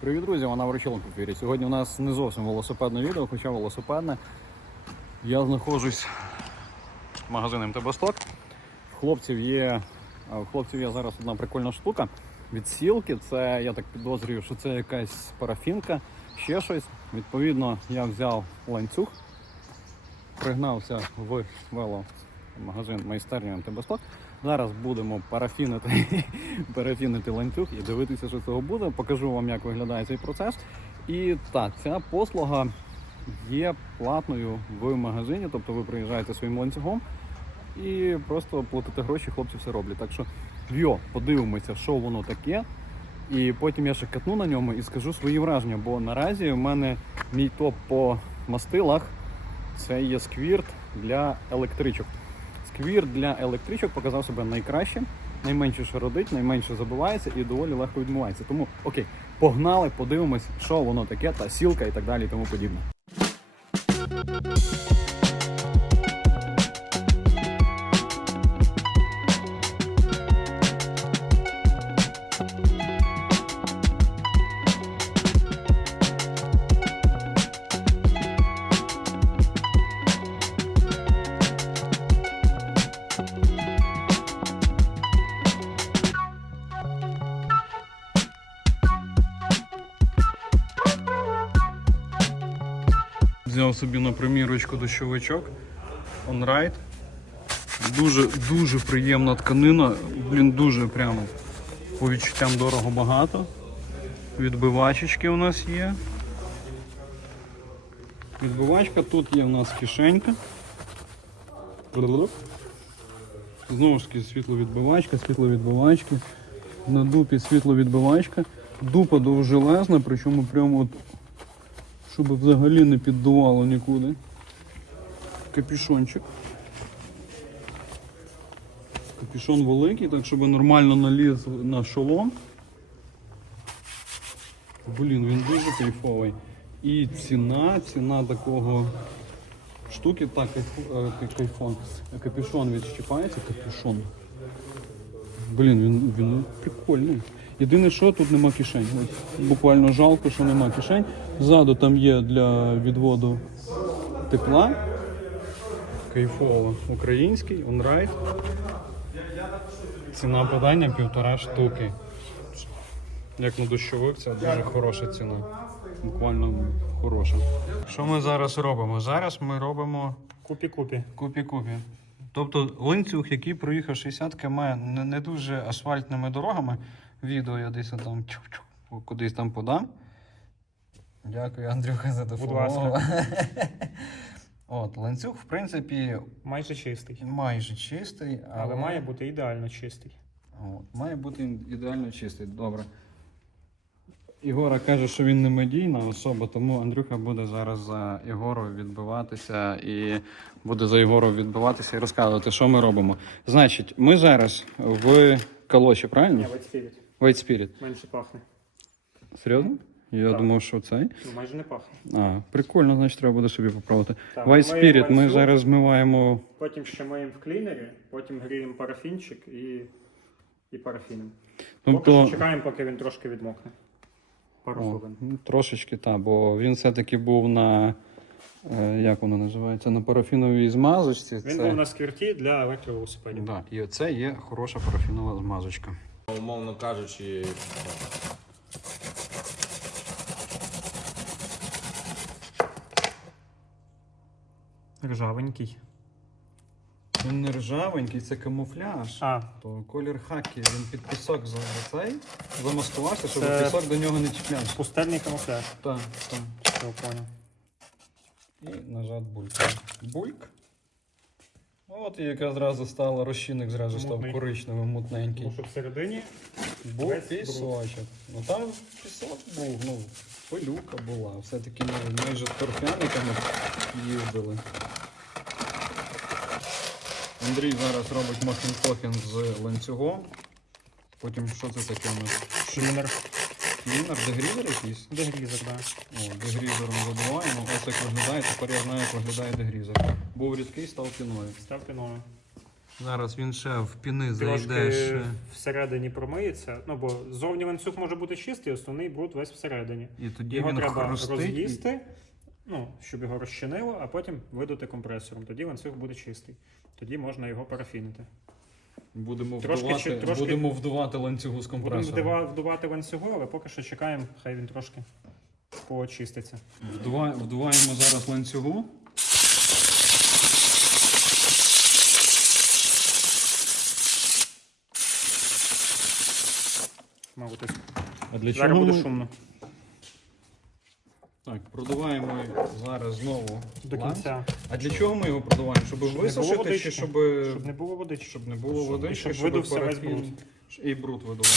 Привіт, друзі! Вона в ефірі. Сьогодні у нас не зовсім велосипедне відео, хоча велосипедне. Я знаходжусь в магазині МТБ Сток. В хлопців є, в хлопців є зараз одна прикольна штука. Від сілки, це я так підозрюю, що це якась парафінка, ще щось. Відповідно, я взяв ланцюг, пригнався в веломагазин майстерню МТБ Сток. Зараз будемо парафінити, парафінити ланцюг і дивитися, що цього буде. Покажу вам, як виглядає цей процес. І так, ця послуга є платною в магазині, тобто ви приїжджаєте своїм ланцюгом і просто платите гроші, хлопці все роблять. Так що йо, подивимося, що воно таке. І потім я ще катну на ньому і скажу свої враження, бо наразі в мене мій топ по мастилах це є сквірт для електричок. Сквір для електричок показав себе найкраще, найменше шародить, найменше забивається і доволі легко відмивається. Тому окей, погнали, подивимось, що воно таке, та сілка і так далі, і тому подібне. Взяв собі на примірочку дощовичок. OnRide. Дуже дуже приємна тканина. Блін, дуже прямо по відчуттям дорого багато. Відбивачечки у нас є. Відбивачка, тут є у нас кишенька. Знову ж таки світловідбивачка, світловідбивачки. На дупі світловідбивачка. Дупа довжелезна, причому прямо от щоб взагалі не піддувало нікуди. Капюшончик. Капюшон великий, так щоб нормально наліз на шолом. Блін, він дуже кайфовий. І ціна, ціна такого штуки, так, е, кайфон. Капюшон відщипається, капюшон. Блін, він, він прикольний. Єдине, що тут нема кишень. Ось, буквально жалко, що нема кишень. Ззаду там є для відводу тепла. Кайфово. Український, онрайт. Ціна подання півтора штуки. Як на дощовик, це дуже хороша ціна. Буквально хороша. Що ми зараз робимо? Зараз ми робимо Купі-купі. Купі-купі. Тобто ланцюг, який проїхав 60 км не, не дуже асфальтними дорогами. Відео я десь там кудись там подам. Дякую, Андрюха, за допомогу. От, ланцюг, в принципі, Майже чистий. майже чистий, але, Але має бути ідеально чистий. От, має бути ідеально чистий. Добре. Ігора каже, що він не медійна особа, тому Андрюха буде зараз за Ігору відбиватися і буде за Ігору відбиватися і розказувати, що ми робимо. Значить, ми зараз в калоші, правильно? Ні, White Spirit. White Spirit. Менше пахне. Серйозно? Я Так. думав, що цей. Ну, майже не пахне. А, прикольно, значить, треба буде собі попробувати. Так, White ми Spirit, ми зараз змиваємо. Потім ще миємо в клінері, потім гріємо парафінчик і, і парафіном. Поки Тобто, що чекаємо, поки він трошки відмокне. Пару О, хвилин. ну, трошечки так, бо він все-таки був на. е, Як воно називається? На парафіновій змазочці. Він Це... був на сквірті для електровелосипедів. Да, і оце є хороша парафінова змазочка. Умовно кажучи, Ржавенький. Він не ржавенький, це камуфляж. А, То колір хакі, він під пісок за цей замаскувався, щоб Це- пісок до нього не чіплявся. пустельний камуфляж. Так, так. Все, поняв. І назад бульк. Бульк. От і якраз зразу стало, розчинник зразу став Мутний. коричневим, мутненький. Тому що всередині Був Весь пісочок. Ну там пісок був, ну, пилюка була. Все-таки ми майже з торфяниками їздили. Андрій зараз робить махінкохін з ланцюгом. Потім що це таке у нас? шлінер. Клінер, дегрізер якийсь? Дегрізер, так. О, дегрізером забиваємо. Ось як виглядає. Тепер я знаю, як виглядає дегрізер. Був рідкий, став піною. Став піною. Зараз він ще в піни Трошки всередині промиється. Ну, бо зовні ланцюг може бути чистий, основний бруд весь всередині. і тоді Його він треба хрустить. роз'їсти, ну, щоб його розчинило, а потім видути компресором. Тоді ланцюг буде чистий. Тоді можна його парафінити. Будемо Трошки вдувати, чи- трошки- будемо вдувати ланцюгу з Будемо компресором. вдива- вдувати ланцюгу, але поки що чекаємо, хай він трошки поочиститься. Вдува- Вдуваємо зараз ланцюгу. Тиску. А для Зараз буде шумно. Так, продуваємо зараз знову До ланц. кінця. А для чого ми його продуваємо? Щоб, Щоб висушити водички. чи щоб, Щоб не було водички. щоб не було водички, щоб щоб видувся весь бруд. І бруд видували.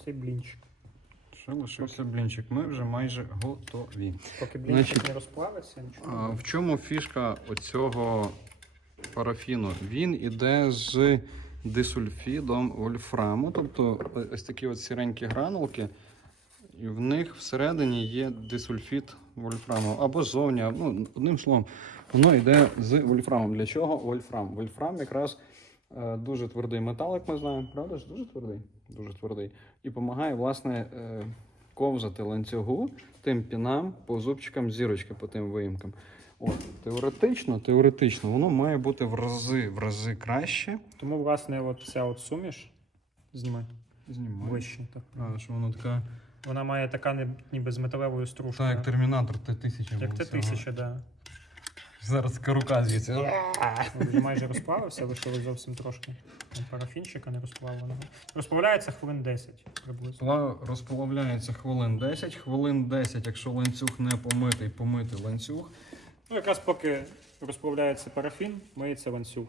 Оцей блінчик. Ще лишився блінчик. Ми вже майже готові. Поки блінчик Значить, не розплавиться, нічого. А, в чому фішка оцього парафіну? Він іде з дисульфідом вольфраму, тобто ось такі от сіренькі гранулки, і в них всередині є дисульфід вольфраму або ззовні, ну, одним словом, воно йде з вольфрамом. Для чого вольфрам? Вольфрам якраз е, дуже твердий метал, як ми знаємо, правда ж? Дуже твердий, дуже твердий. І допомагає, власне, е, ковзати ланцюгу тим пінам по зубчикам зірочки, по тим виїмкам. От, теоретично, теоретично, воно має бути в рази, в рази краще. Тому, власне, от ця от суміш, знімай Знімаю. ближче. Так. А, що воно така. Вона має така ніби з металевою стружкою. Так, як термінатор Т-1000. Як Т цього. тисяча, да. Зараз така рука звідси. От Вже майже розплавився, лишилось зовсім трошки Там парафінчика не розплавленого. Розплавляється хвилин 10 приблизно. Пла- Розплавляється хвилин 10, хвилин 10, якщо ланцюг не помитий, помити ланцюг. Ну, якраз поки розплавляється парафін, миється ланцюг.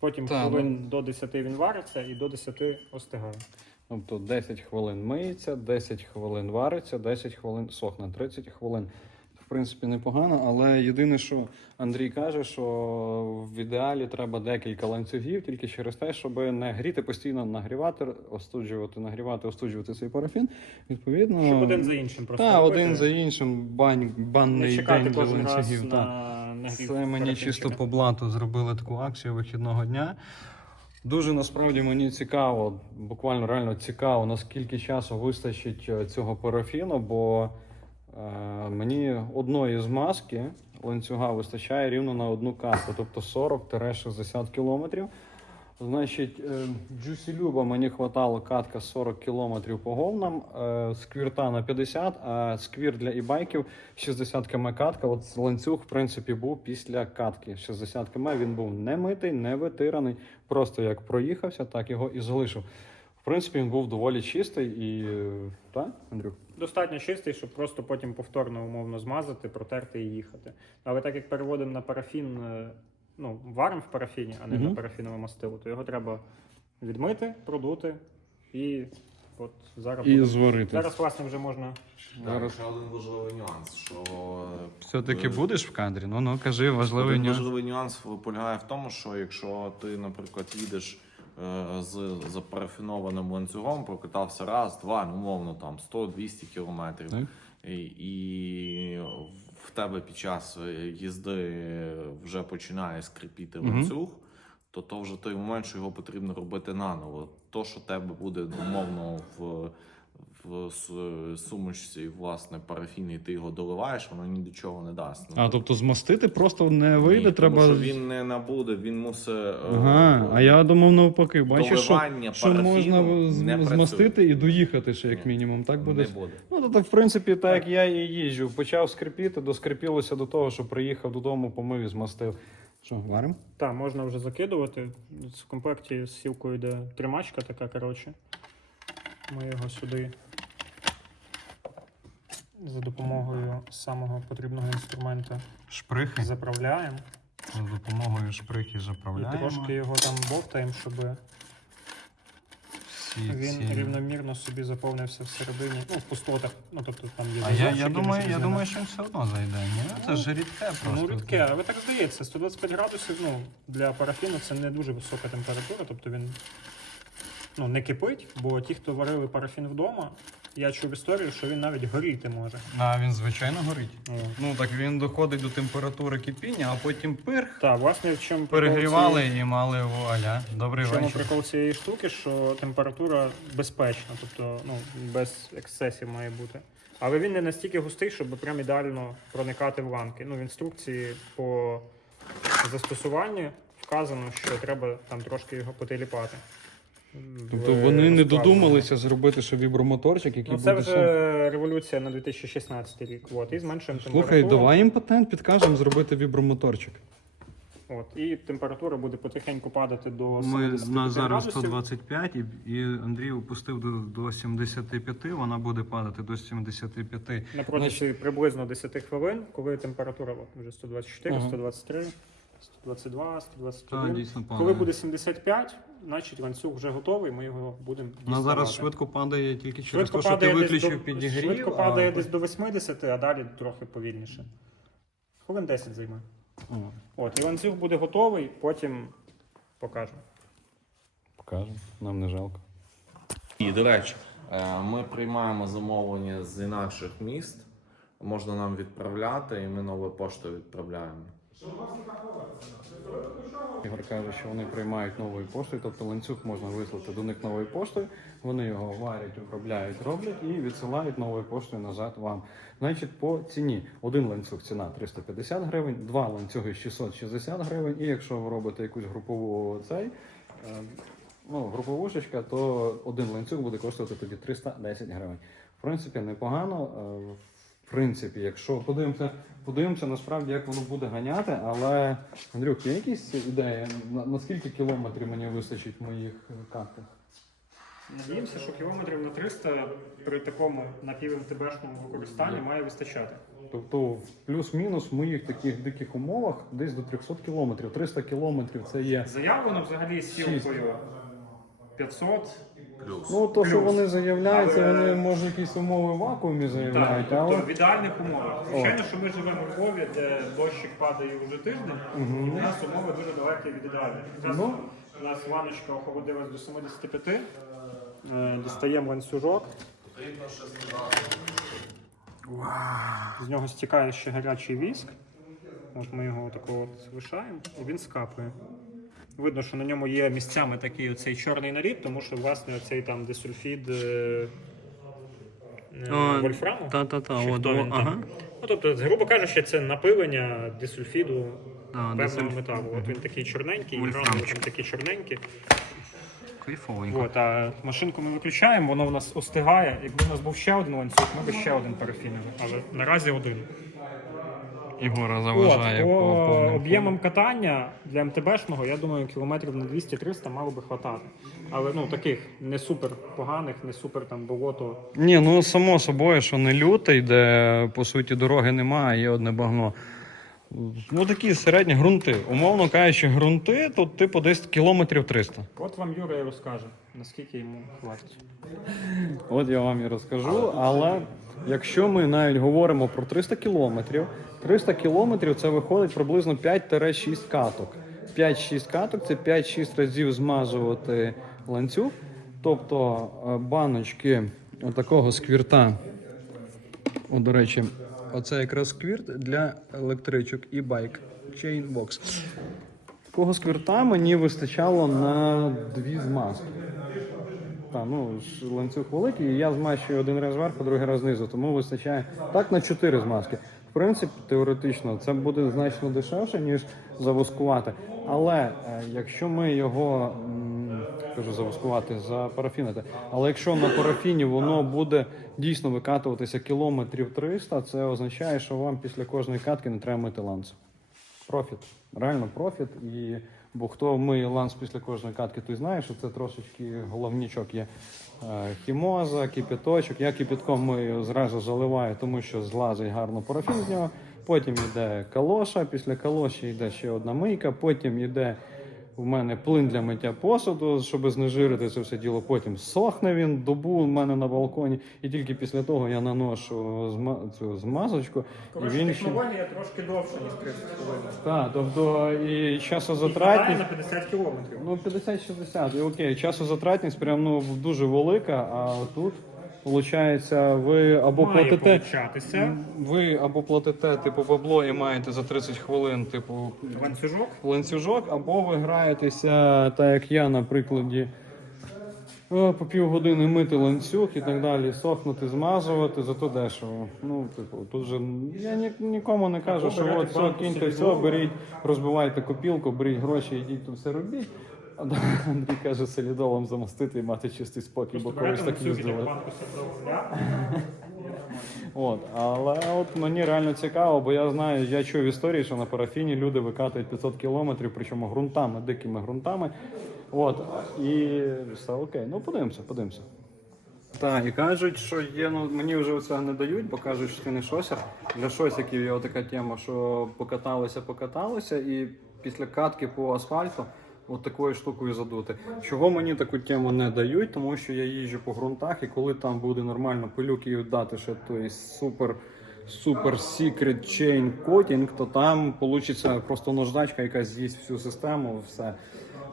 Потім Так, хвилин до 10 він вариться і до 10 остигає. Тобто 10 хвилин миється, 10 хвилин вариться, 10 хвилин сохне, 30 хвилин. Принципі, непогано, але єдине, що Андрій каже, що в ідеалі треба декілька ланцюгів, тільки через те, щоб не гріти постійно нагрівати, остуджувати, нагрівати, остуджувати цей парафін. Відповідно, Щоб один за іншим просто. та, робити. один за іншим бань, не банний чекати день для кожен раз ланцюгів. та. на Це мені чисто по блату зробили таку акцію вихідного дня. Дуже насправді мені цікаво, буквально реально цікаво, наскільки часу вистачить е, цього парафіну, бо мені одної змазки ланцюга вистачає рівно на одну каску, тобто 40-60 кілометрів. Значить, е, Juicy Люба мені хватало катка 40 кілометрів по говнам, е, сквірта на 50, а сквір для і-байків 60 км катка. От ланцюг, в принципі, був після катки. 60 км він був не митий, не витираний. Просто як проїхався, так його і залишив. В принципі, він був доволі чистий і е, так, Андрюк? Достатньо чистий, щоб просто потім повторно умовно змазати, протерти і їхати. Але так як переводимо на парафін, е, ну, варимо в парафіні, а не Мгм. на парафінове мастило, то його треба відмити, продути і от зараз. І буде- зварити. Зараз, власне, вже можна. Так, Зараз. ще один важливий нюанс, що Все-таки е, будеш в кадрі? Ну ну кажи, важливий нюанс. важливий нюанс полягає в тому, що якщо ти, наприклад, їдеш е, з запарафінованим ланцюгом, прокатався раз, два, ну, умовно, там 100-200 кілометрів, Так. і, і в тебе під час їзди вже починає скрипіти угу. ланцюг, то то вже той момент, що його потрібно робити наново. То, що тебе буде умовно в. В сумочці, власне, парафін, і ти його доливаєш, воно ні до чого не дасть. Ну, А тобто змастити просто не вийде, ні, треба. Тому що він не набуде, він мусить. е, Ага, а я думав навпаки, бачиш, що, що можна не працює. змастити і доїхати ще як Ні, мінімум. Так буде. не буде. Ну то так, в принципі, так як я і їжджу. Почав скрипіти, доскрипілося до того, що приїхав додому, помив і змастив. Що, варимо? Так, можна вже закидувати. В комплекті з сілкою йде тримачка така, коротше. Ми його сюди за допомогою самого потрібного інструмента Шприхи. заправляємо. За допомогою шприхи І трошки його там бовтаємо, щоб всі він ці- рівномірно собі заповнився всередині. Ну, в пустотах, ну тобто там є А я, я, думаю, я думаю, що він все одно зайде. Ні? Це ж рідке просто. Ну, рідке, але так здається, 125 градусів ну, для парафіну це не дуже висока температура, тобто він ну, не кипить, бо ті, хто варили парафін вдома, я чув історію, що він навіть горіти може. А він звичайно горить. О. Ну так він доходить до температури кипіння, а потім пирх. Так, власне, в чому Перегрівали цієї- і мали вуаля. Добрий в чому вечір. прикол цієї штуки, що температура безпечна, тобто ну, без ексцесів має бути. Але він не настільки густий, щоб прям ідеально проникати в ланки. Ну, в інструкції по застосуванню вказано, що треба там трошки його потиліпати. Тобто вони не додумалися зробити ще вібромоторчик, який Ну, це буде. вже сам- революція на 2016 рік. От, і зменшуємо Слухай, температуру. давай їм патент підкажемо зробити вібромоторчик. От, і температура буде потихеньку падати до Ми 75 на зараз градусів. 125 і, і Андрій опустив до, до 75, вона буде падати до 75. На протязі приблизно 10 хвилин, коли температура от, вже 124, Ага. 123, 122, 121. Дійсно падає. коли буде 75, значить ланцюг вже готовий, ми його будемо Вона зараз швидко падає тільки через Швидко те, що ти виключив до, підігрів. швидко а- падає десь до 80, а далі трохи повільніше. Хвилин 10 займе. О, От, і ланцюг буде готовий, потім покажемо. Покажемо, нам не жалко. І, до речі, е, ми приймаємо замовлення з інакших міст. Можна нам відправляти, і ми новою поштою відправляємо. Ігор каже, що вони приймають новою поштою, тобто ланцюг можна вислати до них новою поштою. Вони його варять, обробляють, роблять і відсилають новою поштою назад вам. Значить, по ціні один ланцюг ціна 350 гривень, два ланцюги 660 гривень. І якщо ви робите якусь групову цей. е, Ну, груповушечка, то один ланцюг буде коштувати тоді 310 гривень. В принципі, непогано. В принципі, якщо подивимося, подивимося насправді, як воно буде ганяти, але Андрюк, є якісь ідеї, на, на скільки кілометрів мені вистачить в моїх е, картах? Надіємося, що кілометрів на 300 при такому напів-МТБшному використанні має вистачати. Тобто, плюс-мінус в моїх таких диких умовах десь до 300 кілометрів. 300 кілометрів це є. Заявлено взагалі з сілкою 500. Плюс. Ну, то, що Плюс. вони заявляють, це Але- вони може якісь умови в вакуумі Так, заявляють, тобто але в ідеальних умовах. Звичайно, що ми живемо у Львові, де дощик падає вже тиждень, і у нас умови дуже далекі від ідеальних. Зараз Ну. у нас ваночка охолодилась до 75, Е, дістаємо ланцюжок. З нього стікає ще гарячий віск. От ми його отако от лишаємо, і він скапує. Видно, що на ньому є місцями такий оцей чорний наліт, тому що власне оцей там десульфід е, е, вольфраму. Та-та-та, Чи от, хто о, там? ага. Ну, тобто, грубо кажучи, це напилення десульфіду Да, певного десульф- металу. От він такий чорненький, і Вольфрамчик. гранули там такі чорненькі. Кайфовенько. От, а машинку ми виключаємо, воно в нас остигає. Якби у нас був ще один ланцюг, ми б ще один парафіновий. Але наразі один. Ігора заважає От, по по об'ємам катання для МТБшного, я думаю, кілометрів на 200-300 мало би хватати. Але ну таких не супер поганих, не супер там болото. Ні, ну само собою, що не лютий, де по суті дороги немає, є одне багно. Ну такі середні ґрунти. Умовно кажучи, ґрунти, то типу десь кілометрів 300. От вам Юра і розкаже, наскільки йому хватить. От я вам і розкажу. Але якщо ми навіть говоримо про 300 кілометрів, 300 кілометрів це виходить приблизно 5-6 каток. 5-6 каток це 5-6 разів змазувати ланцюг. Тобто е, баночки такого сквірта. О, до речі, оце якраз сквірт для електричок і байк. Chainbox. Такого сквірта мені вистачало на дві змазки. Та, ну, ланцюг великий, я змащую один раз зверху, другий раз знизу, тому вистачає так на чотири змазки. В принципі, теоретично це буде значно дешевше, ніж завоскувати. Але е, якщо ми його кажу завоскувати, запарафінити, але якщо на парафіні воно буде дійсно викатуватися кілометрів 300, це означає, що вам після кожної катки не треба мити ланцюг. Профіт. Реально профіт. І бо хто миє ланц після кожної катки, той знає, що це трошечки головнічок є. Е, Хімоза, кипяточок. Я кипятком мию зразу заливаю, тому що злазить гарно парафін з нього. Потім йде калоша, після калоші йде ще одна мийка, потім йде у мене плин для миття посуду, щоб знежирити це все діло. Потім сохне він добу у мене на балконі, і тільки після того я наношу зма- цю змазочку. І він технологія трошки довша, ніж 30 хвилин. Так, тобто і І часозатратність. на 50 кілометрів. Ну, 50-60, і окей, часозатратність прям ну, дуже велика, а тут, виходить, ви або Має платите. получатися. Ви або платите типу бабло і маєте за 30 хвилин, типу, Ланцюжок. ланцюжок, або ви граєтеся, так як я, на прикладі, е, по півгодини мити ланцюг і так далі, сохнути, змазувати, зато дешево. Ну, типу, тут же я ні, нікому не кажу, що от все, кіньте, все, беріть, розбивайте копілку, беріть гроші, йдіть тут все робіть. Андрій каже, солідолом замостити і мати чистий спокій, бо колись так їздили. От, але от мені реально цікаво, бо я знаю, я чув історії, що на парафіні люди викатують 500 кілометрів, причому ґрунтами, дикими ґрунтами. От, і все окей. Ну, подивимося, подивимося. Так, і кажуть, що є, ну мені вже це не дають, бо кажуть, що ти не шосер. Для шосиків є така тема, що покаталися, покаталися, і після катки по асфальту от такою штукою задути. Чого мені таку тему не дають, тому що я їжджу по ґрунтах, і коли там буде нормально пилюки і дати ще той супер. Супер secret chain coating, то там вийде просто наждачка, яка з'їсть всю систему, все.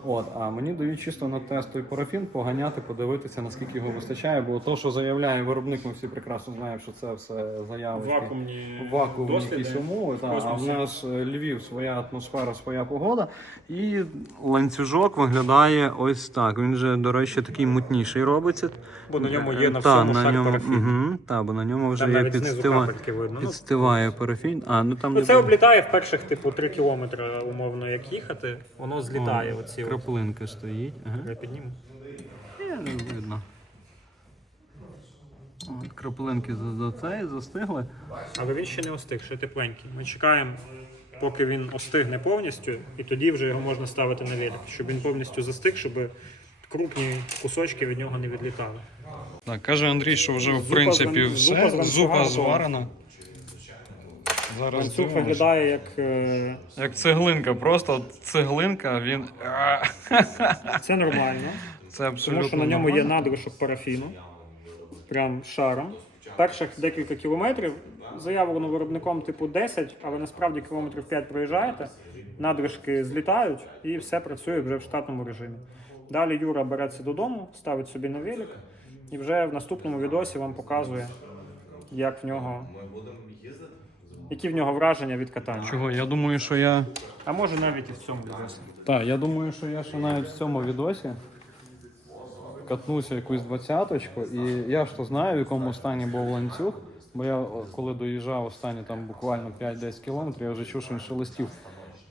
От, а мені дають чисто на тестовий парафін поганяти, подивитися, наскільки його вистачає, бо то, що заявляє виробник, ми всі прекрасно знаємо, що це все заявочки. Вакуумні Вакуумні якісь умови, та, а в нас е, Львів, своя атмосфера, своя погода. І ланцюжок виглядає ось так. Він же, до речі, такий мутніший робиться. Бо на ньому є на Та, всьому на шар ньому, парафіну. Угу, та, бо на ньому вже Там є навіть знизу капельки видно. Ну, парафін. А, ну там Ну, не це було. облітає в перших, типу, 3 кілометри, умовно, як їхати, воно злітає. Оці от. Краплинка стоїть. Ага. Я підніму. Е, Не видно. От, краплинки за, за цей застигли. Але він ще не остиг, ще тепленький. Ми чекаємо, поки він остигне повністю, і тоді вже його можна ставити на велик, щоб він повністю застиг, щоб крупні кусочки від нього не відлітали. Так, каже Андрій, що вже в принципі зран- все. Зупа зранцювана. зварена. Зараз Ланцюг дивимось. виглядає як. е, Як цеглинка, просто от цеглинка, він. Це нормально, Це абсолютно. тому що на ньому є нормально. надлишок парафіну. Прям шаром. Перших декілька кілометрів заявлено виробником типу 10, але насправді кілометрів 5 проїжджаєте, надлишки злітають і все працює вже в штатному режимі. Далі Юра береться додому, ставить собі на велик і вже в наступному відосі вам показує, як в нього. Які в нього враження від катання. Чого? Я думаю, що я. А може навіть і в цьому відосі. Так, я думаю, що я ще навіть в цьому відосі катнуся якусь двадцяточку, і я ж то знаю, в якому стані був ланцюг. Бо я коли доїжджав останні там буквально 5-10 кілометрів, я вже чув, що він шелестів.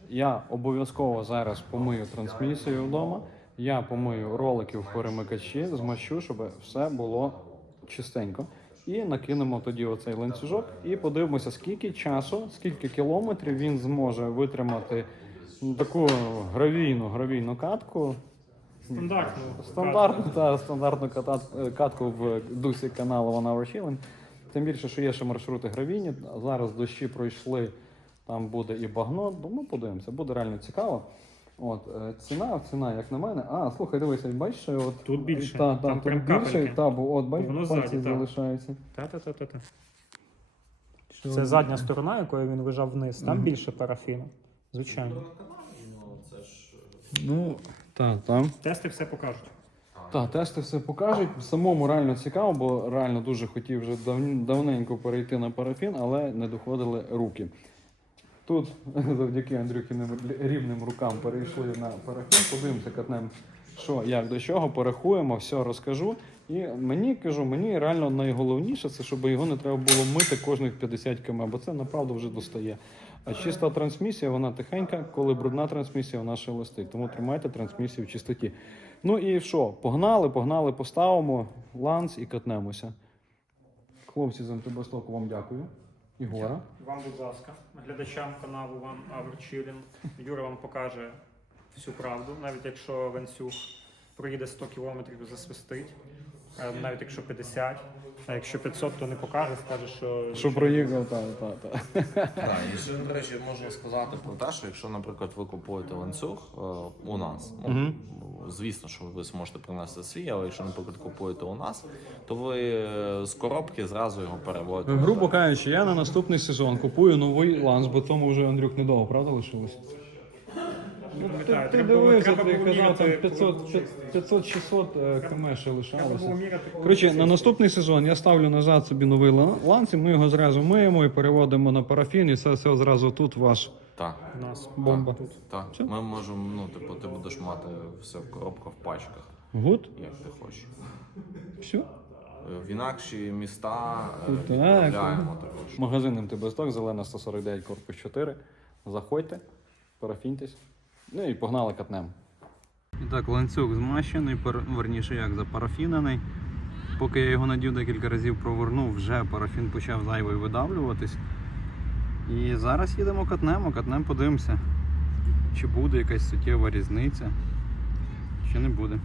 Я обов'язково зараз помию трансмісію вдома, я помию ролики в перемикачі, змащу, щоб все було чистенько. І накинемо тоді оцей ланцюжок і подивимося, скільки часу, скільки кілометрів він зможе витримати таку гравійну гравійну катку. Стандартно. Стандартну та стандартну катку в дусі каналу One Hour Chilling. Тим більше, що є ще маршрути гравійні. Зараз дощі пройшли, там буде і багно. Ну, подивимося, буде реально цікаво. От, е, ціна, ціна, як на мене. А, слухай, дивися, бачиш, що от Тут більше. Та, та, Там тут прям більше, та, бо от бачиш, Воно пальці ззаді, так. залишаються. Та-та-та-та-та. Це задня сторона, якою він лежав вниз. Там більше парафіну. Звичайно. Ну, так, там. Тести все покажуть. Так, тести все покажуть. Самому реально цікаво, бо реально дуже хотів вже дав- давненько перейти на парафін, але не доходили руки. Тут завдяки Андрюхіним рівним рукам перейшли на парафін, подивимося, катнем, що, як до чого, порахуємо, все розкажу. І мені кажу, мені реально найголовніше це, щоб його не треба було мити кожних 50 км, бо це направду вже достає. А чиста трансмісія, вона тихенька, коли брудна трансмісія, вона шелестить. Тому тримайте трансмісію в чистоті. Ну і що? Погнали, погнали, поставимо ланц і катнемося. Хлопці з антибостоку вам дякую. Ігора. Вам, будь ласка, глядачам каналу One Hour Юра вам покаже всю правду, навіть якщо ланцюг проїде 100 кілометрів засвистить. Е, Навіть якщо 50, а якщо 500, то не покаже, скаже, що. Що проїхав, так, так, так. Так, і ще, до речі, можна сказати про те, що якщо, наприклад, ви купуєте ланцюг е, у нас, ну, звісно, що ви зможете принести свій, але якщо, наприклад, купуєте у нас, то ви е, з коробки зразу його переводите. Грубо кажучи, я на наступний сезон купую новий ланс, бо тому вже Андрюк недовго, правда, лишилось? Ну, Ти, пам'ятаю, ти треба було- дивився, треба ти було казав, там міряти, 500 500-600 км ще лишалося. Коротше, на наступний сезон я ставлю назад собі новий лан- ланц, і ми його зразу миємо і переводимо на парафін, і це все зразу тут ваш Так. У нас бомба. Так, ми можемо, ну, типу, ти будеш мати все в коробках, в пачках, Гуд? як ти хочеш. Все. В інакші міста е, Так. відправляємо також. Магазин МТБ Сток, зелена 149, корпус 4. Заходьте, парафіньтесь. Ну і погнали катнем. І так, ланцюг змащений, пар- верніше як запарафінений. Поки я його надів декілька разів провернув, вже парафін почав зайвий видавлюватись. І зараз їдемо катнемо, катнем подивимося, чи буде якась суттєва різниця, чи не буде.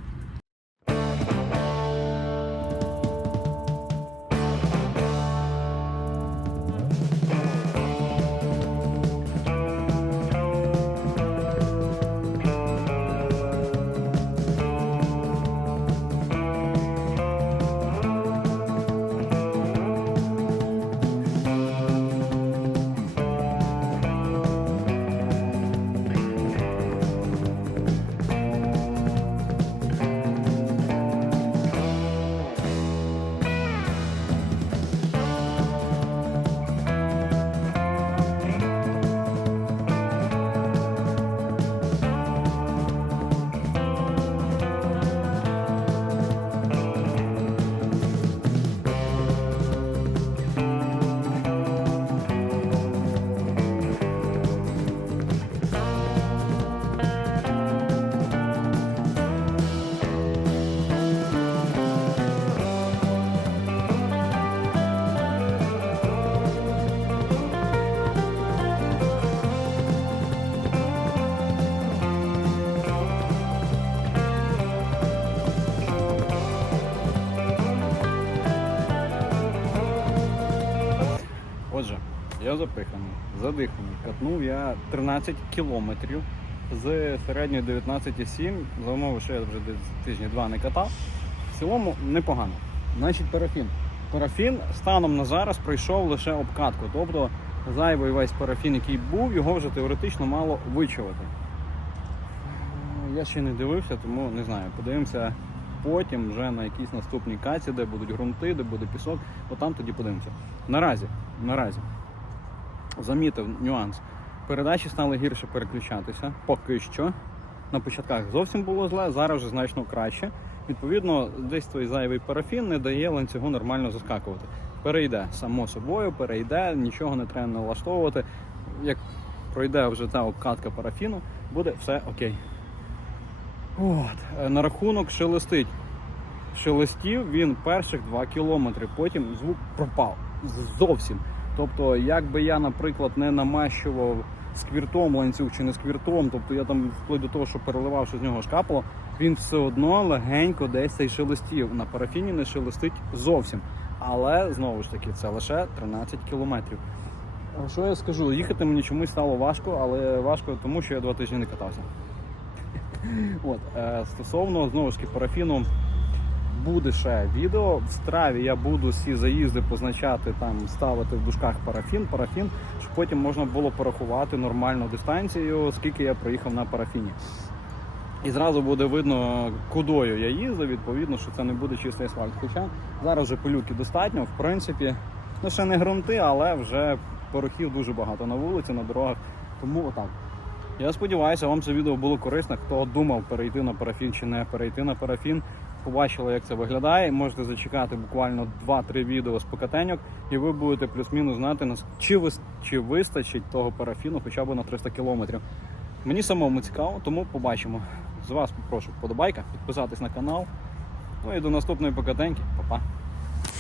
Я запиханий, задиханий. Катнув я 13 кілометрів з середньою 19,7. За умови, що я вже десь тижні два не катав. В цілому непогано. Значить, парафін. Парафін станом на зараз пройшов лише обкатку. Тобто зайвий весь парафін, який був, його вже теоретично мало вичавити. Ну, Я ще не дивився, тому не знаю. Подивимося потім вже на якійсь наступній каці, де будуть ґрунти, де буде пісок, то там тоді подивимося. Наразі, наразі замітив нюанс. Передачі стали гірше переключатися поки що. На початках зовсім було зле, зараз вже значно краще. Відповідно, десь той зайвий парафін не дає ланцюгу нормально заскакувати. Перейде само собою, перейде, нічого не треба налаштовувати. Як пройде вже та обкатка парафіну, буде все окей. От. е, На рахунок шелестить. Шелестів він перших 2 кілометри, потім звук пропав зовсім. Тобто, як би я, наприклад, не намащував сквіртом ланцюг чи не сквіртом, тобто я там вплоть до того, що переливав, що з нього шкапало, він все одно легенько десь цей шелестів. На парафіні не шелестить зовсім. Але знову ж таки, це лише 13 кілометрів. Що я скажу? Їхати мені чомусь стало важко, але важко тому, що я два тижні не катався. От, е, стосовно знову ж таки парафіну, буде ще відео. В страві я буду всі заїзди позначати, там ставити в дужках парафін, парафін, щоб потім можна було порахувати нормальну дистанцію, скільки я проїхав на парафіні. І зразу буде видно, кудою я їздив, відповідно, що це не буде чистий асфальт. Хоча зараз вже пилюки достатньо, в принципі, ну ще не грунти, але вже порохів дуже багато на вулиці, на дорогах. Тому отак. Я сподіваюся, вам це відео було корисне. Хто думав перейти на парафін чи не перейти на парафін, побачили, як це виглядає. Можете зачекати буквально 2-3 відео з покатеньок, і ви будете плюс-мінус знати, чи, ви, чи вистачить того парафіну хоча б на 300 кілометрів. Мені самому цікаво, тому побачимо. З вас попрошу вподобайка, підписатись на канал. Ну і до наступної покатеньки. Па-па.